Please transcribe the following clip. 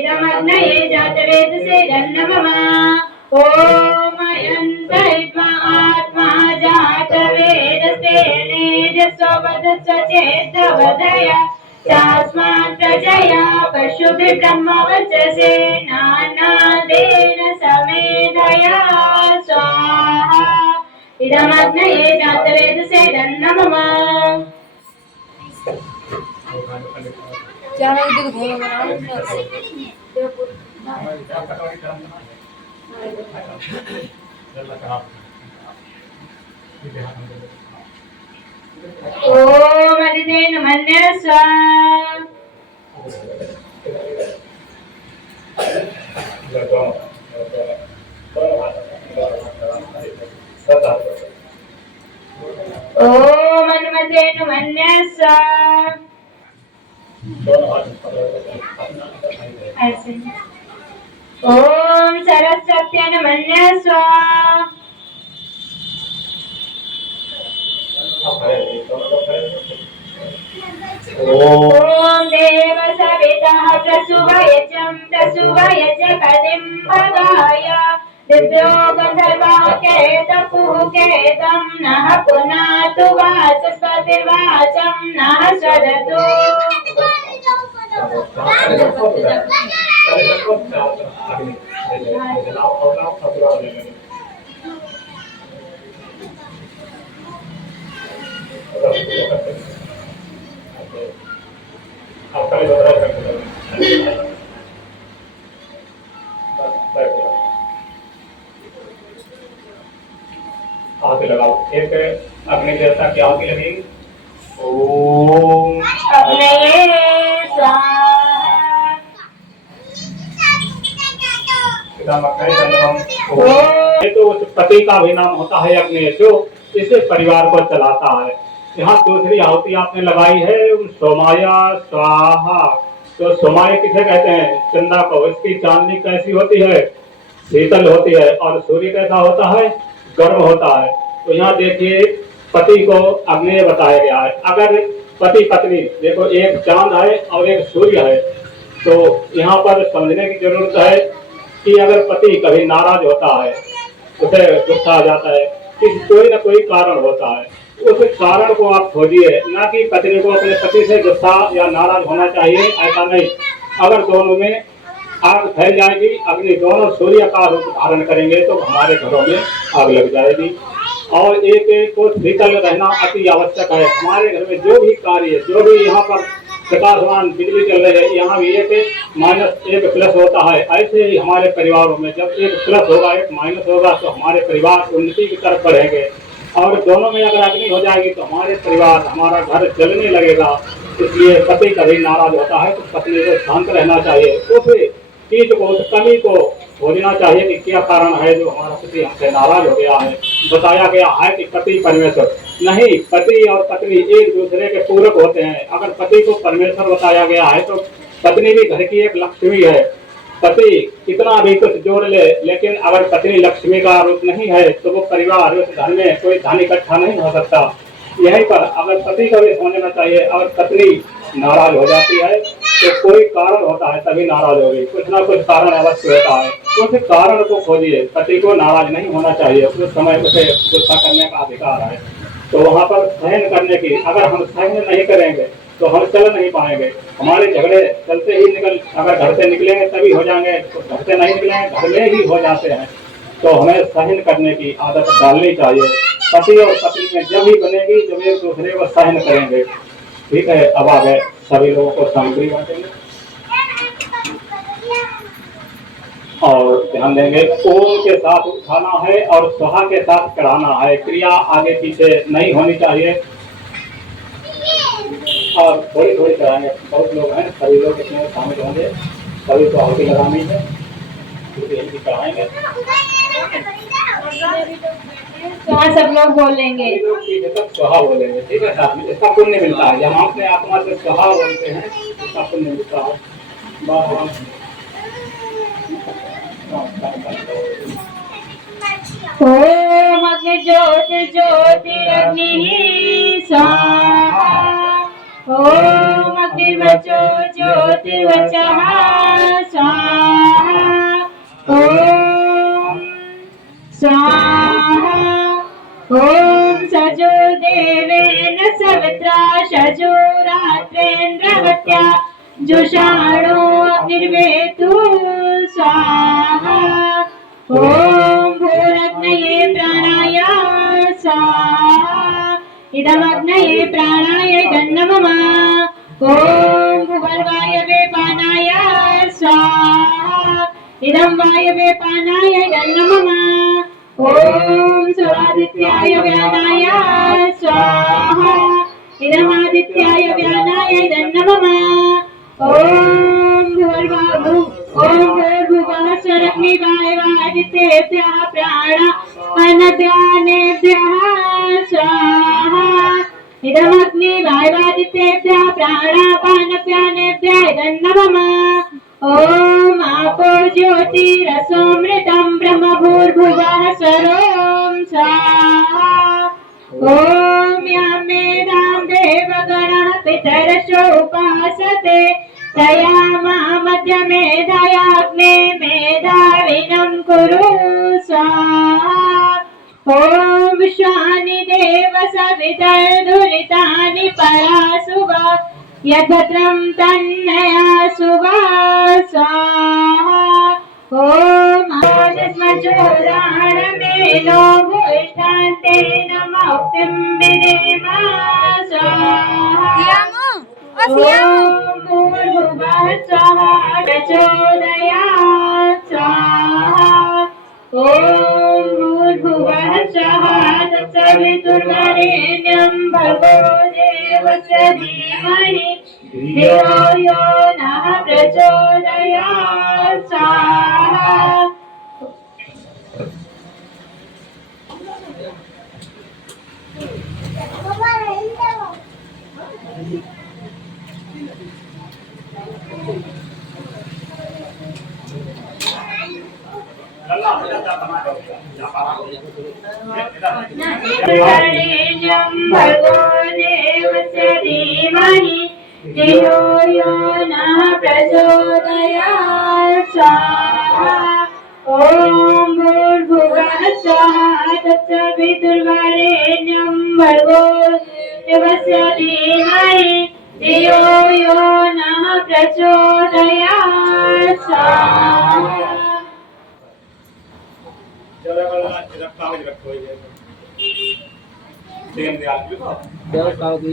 इदमग्नये जातवेदसे नमः। ओम अयन्तैत्वा आत्मा जातवेदसे नेजस्ववदस्वचेतवदय तस्मात् प्रजया पशुभिः ब्रह्मवचसे नानादेन समेधया स्वाहा। इदमग्नये जातवेदसे नमः। ओम अधिदेन मन्यस्व। ओम अनुमतेन मन्यस्व। ऐसे ओम सरस्वत्यन मन्यस्व। ओम देव सवितः प्रसूवयजं प्रसूवयज पदिं भगाय दिव्यो गन्धर्वाकेतपुः केतं नः पुनातु वाचस्पतिर्वाचं नः स्वदतु। आगे लगाओ एक अग्नि देवता की आगे लगेगी। ओम अग्नये स्वाहा। ये तो उस पति का भी नाम होता है अग्नि, जो इसे परिवार को चलाता है। यहाँ दूसरी आहुति आपने लगाई है सोमाया स्वाहा। तो सोमाया किसे कहते हैं? चंदा को। इसकी चांदनी कैसी होती है? शीतल होती है। और सूर्य कैसा होता है? गर्म होता है। तो यहाँ देखिए पति को अग्नि बताया गया है। अगर पति पत्नी देखो, एक चांद है और एक सूर्य है, तो यहाँ पर समझने की जरूरत है कि अगर पति कभी नाराज होता है, उसे गुस्सा आ जाता है, कोई ना कोई कारण होता है, उस कारण को आप खोजिए, ना कि पत्नी को अपने पति से गुस्सा या नाराज होना चाहिए, ऐसा नहीं। अगर दोनों में आग फैल जाएगी, अग्नि दोनों सूर्य का रूप धारण करेंगे तो हमारे घरों में आग लग जाएगी। और एक को शीतल रहना अति आवश्यक है। हमारे घर में जो भी कार्य, जो भी यहाँ पर प्रकाशमान बिजली चल रही है, यहाँ भी एक माइनस एक प्लस होता है। ऐसे ही हमारे परिवारों में जब एक प्लस होगा एक माइनस होगा तो हमारे परिवार उन्नति की तरफ बढ़ेंगे। और दोनों में अगर अग्नि हो जाएगी तो हमारे परिवार, हमारा घर जलने लगेगा। इसलिए पति कभी नाराज होता है तो पत्नी को शांत रहना चाहिए। तो फिर चीज को, उस कमी को खोजना चाहिए कि क्या कारण है जो हमारा पति हमसे नाराज हो गया है। बताया गया है कि पति परमेश्वर नहीं, पति और पत्नी एक दूसरे के पूरक होते हैं। अगर पति को परमेश्वर बताया गया है तो पत्नी भी घर की एक लक्ष्मी है। पति कितना भी कुछ जोड़ ले, लेकिन अगर पत्नी लक्ष्मी का रूप नहीं है तो वो परिवार, उस घर में कोई धन इकट्ठा नहीं हो सकता। यहीं पर अगर पति को भी समझना चाहिए, अगर पत्नी नाराज हो जाती है तो कोई कारण होता है तभी नाराज होगी, कुछ ना कुछ कारण अवश्य होता है। तो उस कारण को खोजिए। पति को नाराज नहीं होना चाहिए, उस समय उसे गुस्सा करने का अधिकार है। तो वहाँ पर सहन करने की, अगर हम सहन नहीं करेंगे तो हम चल नहीं पाएंगे। हमारे झगड़े चलते ही अगर घर से निकलेंगे तभी हो जाएंगे, तो घर से नहीं निकलेंगे घर में ही हो जाते हैं। तो हमें सहन करने की आदत डालनी चाहिए। पति और पत्नी में जब ही बनेगी जब एक दूसरे को सहन करेंगे। ठीक है, अब आ गए सभी लोगों को सामग्री बांटेंगे और ध्यान देंगे। ओम के साथ उठाना है और स्वाहा के साथ चढ़ाना है। क्रिया आगे पीछे नहीं होनी चाहिए और थोड़ी थोड़ी चढ़ाएंगे। बहुत लोग हैं, सभी लोग इसमें शामिल होंगे, सभी को आहुति लगानी है, चढ़ाएंगे। सब लोग बोलेंगे, स्वाहा बोलेंगे। ठीक है साहब, इसका पुण्य मिलता है। जब अपने आत्मा से स्वाहा बोलते हैं इसका पुण्य मिलता है। ओम अग्नि ज्योति ज्योति अग्नि स्वाहा। ओम अग्निर्वचो ज्योतिर्वचः स्वाहा। शजो रात्रेन्द्रवत्या जुषाणो अग्निर्वेतु स्वाहा ॐ भूरग्नये प्राणाय स्वाहा इदमग्नये प्राणाय गन्नमम ॐ भुवर्वायवे पानाय स्वाहा इदं वायवे पानाय गन्नमम ॐ सुरादित्याय व्यानाय स्वाहा इदमादित्याय व्यानाय गन्नमम ॐ भूर्भुवः स्वरग्निवायवादित्येभ्यः प्राण अनद्यानेभ्यः स्वाहा इदमग्निवायवादित्येभ्यः प्राणापानप्यानेभ्यः गन्नमम ॐ आपो ज्योतिरसोमृतं ब्रह्म भूर्भुवः स्वरों स्वाहा ॐ यां मेधां देवगणः पितरशो उपासते तया मामद्य मेधयाग्ने मेधाविनं कुरु स्वाहा ॐ विश्वानि देव सवितर्दुरितानि परासुवा यद्भद्रं तन्नया सुवा स्वाहा ॐ आजस्मज्जोराणमेनो भूष्ठान्तेन मौक्तिं विदेम स्वाहा ॐ भूर्भुवः स्वः प्रचोदयात् स्वाहा ॐ भूर्भुवः स्वः तत्सवितुर्वरेण्यं भर्गो देवस्य धीमहि धियो यो नः प्रचोदयात् स्वाहा वरेण्यं भर्गो देवस्य धीमहि धियो यो नः प्रचोदयात् स्वाहा ॐ भूर्भुवः स्वः तत्सवितुर्वरेण्यं भर्गो देवस्य धीमहि धियो यो नः प्रचोदयात् स्वाहा कागज रखो ये सेम दे आप लिखो क्या कागज